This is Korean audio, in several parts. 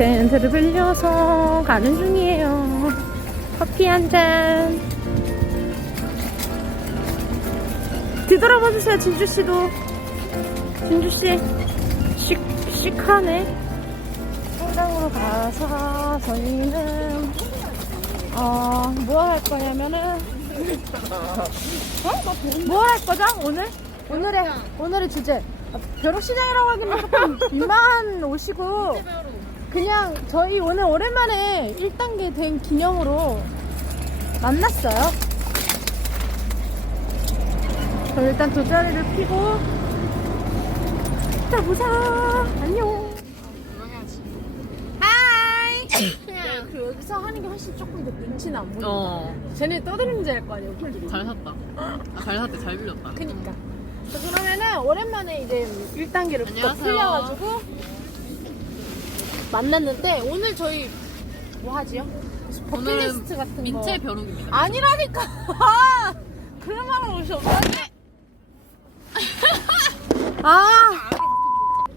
텐트를 빌려서 가는 중이에요. 커피 한 잔. 뒤돌아봐 주세요, 진주 씨도. 진주 씨, 씩 씩하네. 성당으로 가서 저희는 어, 뭐 할 거냐면은 어? 뭐 할 거죠? 오늘? 오늘의 오늘의 주제 아, 벼룩시장이라고 하기는 조금 민망한 옷이고 그냥 저희 오늘 오랜만에 1단계 된 기념으로 만났어요. 그럼 일단 돗자리를 피고 자 보자 안녕. 하이. 그냥 그 여기서 하는 게 훨씬 조금 더 눈치는 안 보여. 어, 쟤네 떠드는지 알거 아니야, 우리들이. 잘 샀다. 아, 잘 샀대, 잘 빌렸다. 그니까. 자, 그러면은 오랜만에 이제 1단계를 또 안녕하세요. 풀려가지고 만났는데 오늘 저희 뭐 하지요? 버킷리스트 같은 민채 거. 벼룩입니다. 아니라니까. 그런 말은 옷이 없는데. 아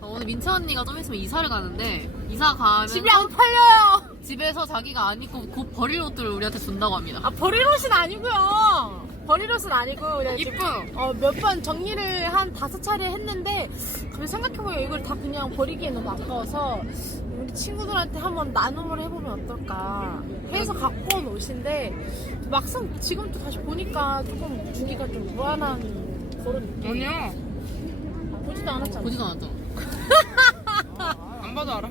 어, 오늘 민채 언니가 좀 있으면 이사를 가는데, 이사 가면 집이 안 팔려요. 집에서 자기가 안 입고 곧 버릴 옷들을 우리한테 준다고 합니다. 아 버릴 옷은 아니고요. 버릴 옷은 아니고 그냥 지금 이쁨! 어, 몇 번 정리를 한 다섯 차례 했는데 그걸 생각해보면 이걸 다 그냥 버리기엔 너무 아까워서 우리 친구들한테 한번 나눔을 해보면 어떨까 해서 갖고 온 옷인데 막상 지금 또 다시 보니까 조금 주기가 좀 무한한 그런 느낌 아니야. 보지도 않았잖아 보지도 않았잖아. 안 봐도 알아.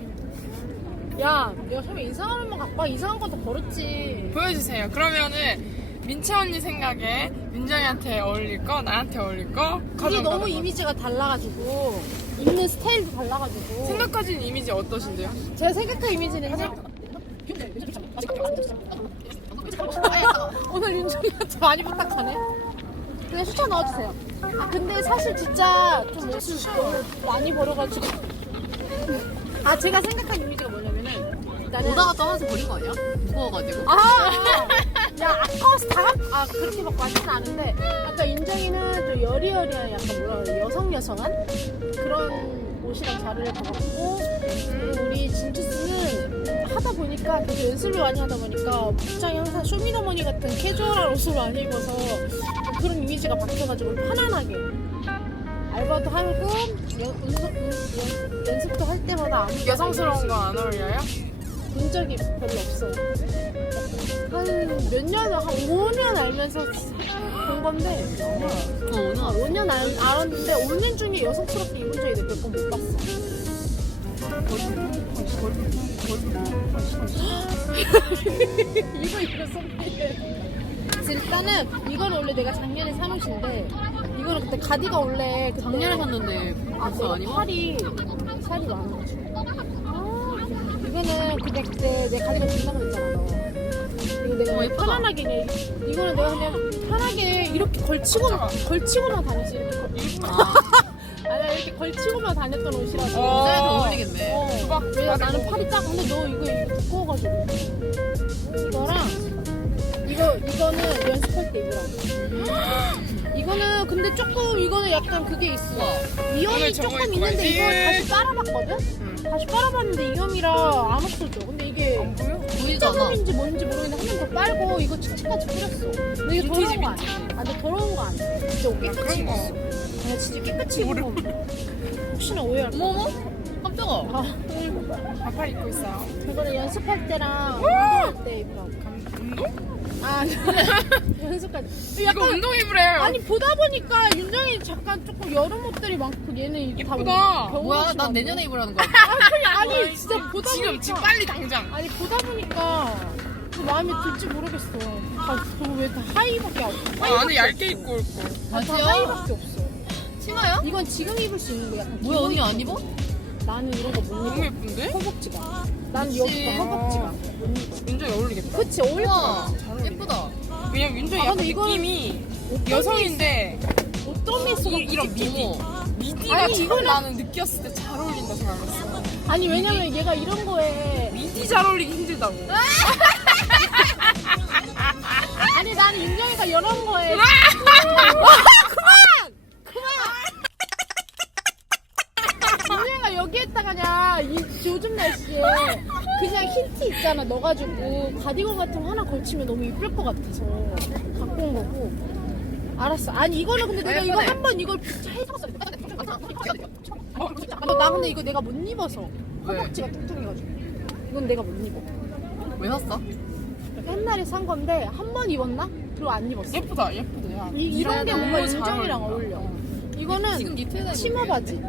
야 내가 처음에 이상한 옷만 갖고 와 이상한 건 다 버렸지 보여주세요. 그러면은 민채 언니 생각에 민정이한테 어울릴 거, 나한테 어울릴 거. 우리 너무 이미지가 달라가지고 입는 스타일도 달라가지고 생각하신 이미지 어떠신데요? 제가 생각한 이미지는요. 오늘 윤종이한테 많이 부탁하네. 그냥 추천 넣어주세요. 아 근데 사실 진짜 좀 옷을 많이 벌어가지고. 아 제가 생각한 이미지가 뭐냐면은 일단은 오다가 또 하나씩 버린 거 아니야? 무거워가지고. 아, 야 아까워서 다아 그렇게 막 많지는 않은데 아까 인정이는 좀 여리여리한 약간 뭐라 그래 여성 여성한 그런 옷이랑 잘 어울릴 것 같고 그리고 우리 진주스는 하다 보니까 되게 연습을 많이 하다 보니까 복장이 항상 쇼미더머니 같은 캐주얼한 옷을 많이 입어서 그런 이미지가 바뀌어가지고 편안하게 알바도 하고 연, 연습, 연, 연습도 할 때마다 아무 여성스러운 거 안 어울려요? 본 적이 별로 없어요. 한 몇 년, 한 5년 알면서 본 건데, 어, 아, 5년 알, 알았는데, 5년 중에 여성스럽게 입은 적이 몇번 못 봤어. 이거 이거 선택해. 일단은 이건 원래 내가 작년에 산 옷인데 이거는 그때 가디가 원래 그때 작년에 샀는데 아, 벌써 내가 아니고? 팔이 살이 많아가지고. 아, 이거는 그때 그때 내 가디건 준다고. 이거 내가 어, 예쁘다. 편안하게 그냥 이거는 내가 그냥 편하게 이렇게 걸치고 걸치고만 다녔지 이렇게. 걸... 아, 이렇게 걸치고만 다녔던 옷이라서. 어. 잘 어울리겠네. 어, 왜냐 나는 팔이 작은데 너 이거 이거 두꺼워가지고. 이거랑 이거 이거는 연습할 때 입으라고. 이거는 근데 조금 이거는 약간 그게 있어. 위험이 오늘 저거 조금 입고 있는데 가야지. 이거 다시 빨아봤거든? 응. 다시 빨아봤는데 이염이라 안 없어져. 근데 이게 안 보여? 흑점인지 뭔지 모르겠는데 한번더 빨고 이거 칙칙까지 뿌렸어. 근데 이게 더러운 거 아니야? 아, 근데 더러운 거 아니야. 진짜 옷 깨끗이 거. 입었어. 아, 진짜 깨끗이 입어. 혹시나 오해할까? 어머? 깜짝아. 아, 반팔 입고 있어요. 그거는 연습할 때랑 운동할 때 입으라고. 운동? 아, 연습할 때. 이거 약간 운동 입으래. 아니 보다 보니까 윤정이 잠깐 조금 여름 옷들이 많고 얘는 이게 다 예쁘다. 겨울 뭐야, 옷이 난 많네. 내년에 입으라는 거야. 아니, 아니 진짜 보다 지금 보니까 지금 빨리 당장. 아니 보다 보니까 그 마음에 들지 모르겠어. 아, 왜다 하이밖에 없어? 아, 안에 얇게 입고 올 거. 다 맞지요? 하이밖에 없어. 치마야? 이건 지금 입을 수 있는 거 약간. 뭐야, 언니 안 입어? 나는 이런 거 못 너무 입어. 예쁜데? 허벅지가. 난. 여기가 허벅지가 못 입어. 민정이 어울리겠다. 그치 어울릴 것 우와, 같아. 잘 어울린다. 예쁘다. 왜냐면 윤정이 아, 약간 근데 이건 느낌이 옷 여성인데 어떤 미스가 이- 이런 미디. 미디가 아니, 참 이거는- 나는 느꼈을 때 잘 어울린다 생각했어. 아니 왜냐면 얘가 이런 거에 미디 잘 어울리기 힘들다고. 아니 나는 윤정이가 이런 거에 윤정이가 여기에다가냐 이 요즘 날씨에 져가지고 가디건 같은 거 하나 걸치면 너무 이쁠 것 같아서 갖고 온 거고. 알았어. 아니 이거는 근데 내가 이거. 한 번 이걸 해봤어. 나 근데 이거 내가 못 입어서 왜? 허벅지가 뚱뚱해가지고. 이건 내가 못 입어. 왜 샀어? 옛날에 산 건데 한 번 입었나? 그리고 안 입었어. 예쁘다 예쁘다 야. 이, 이런 게 뭔가 잘 인정이랑. 어울려. 이거는 지금 니트에다 치마 바지.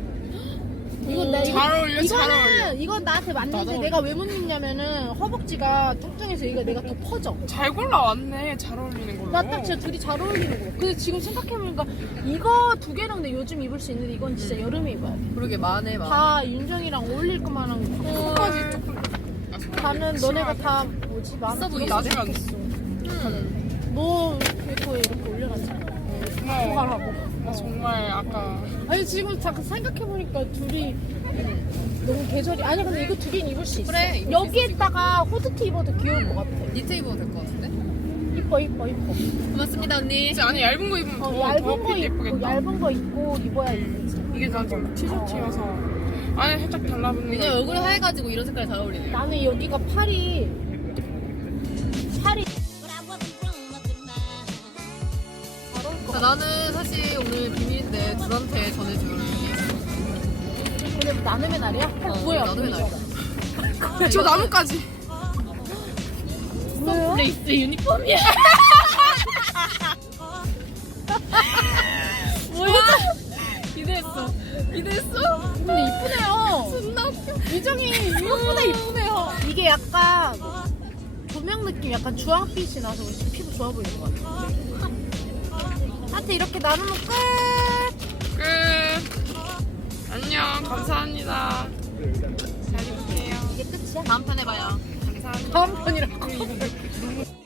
이건 오, 나 이거, 잘 어울려, 잘. 이거는 이건 나한테 맞는데 나도 내가 왜 못 입냐면은 허벅지가 뚱뚱해서 이거 내가 더 퍼져. 잘 골라왔네 잘 어울리는 걸로 나 딱 진짜 둘이 잘 어울리는 거. 근데 지금 생각해보니까 이거 두 개랑 내 요즘 입을 수 있는데 이건 진짜 여름에 입어야 돼. 그러게 만에 만. 다 윤정이랑 어울릴 것만한 거. 속까지 조금 아, 속까지 다는 너네가 다 뭐지 마음에 있어 보이지? 나중에 좋겠어. 음. 너 이거 이렇게 올려놨잖아. 고마워 하라고. 나 정말 아까. 아니 지금 잠깐 생각해 보니까 둘이 너무 계절이 아니 근데 이거 두 개는 입을 수 있어. 그래, 입을 수 여기에다가 후드티 입어도 귀여울 것 같아. 니트 입어도 될 것 같은데? 이뻐 이뻐 이뻐. 고맙습니다 언니. 진짜 아니 얇은 거 입으면 어, 더, 얇은 더 거 핏 입고 예쁘겠다. 얇은 거 입고 입어야 이쁘지 이게 나 지금 티셔츠여서. 안에 살짝 달라붙는 거. 얼굴이 하얘가지고 이런 색깔 잘 어울리네요. 나는 여기가 팔이 자, 나는 사실 오늘 비밀인데 둘한테 전해줄. 근데 나눔의 날이야? 팔 어, 뭐야 나눔의 날이야. 저 나뭇가지 뭐야? 레이스 유니폼이야. 뭐야? 기대했어. 기대했어? 근데 이쁘네요 존나 웃겨. 유정이 이쁘다 이쁘네요 이게 약간 조명 느낌 약간 주황빛이 나서 우리 피부 좋아 보이는 것 같아 하여튼 이렇게 나누면 끝. 끝. 안녕. 감사합니다. 잘 입을게요. 이게 끝이야? 다음 편에 봐요. 감사합니다. 다음 편이라고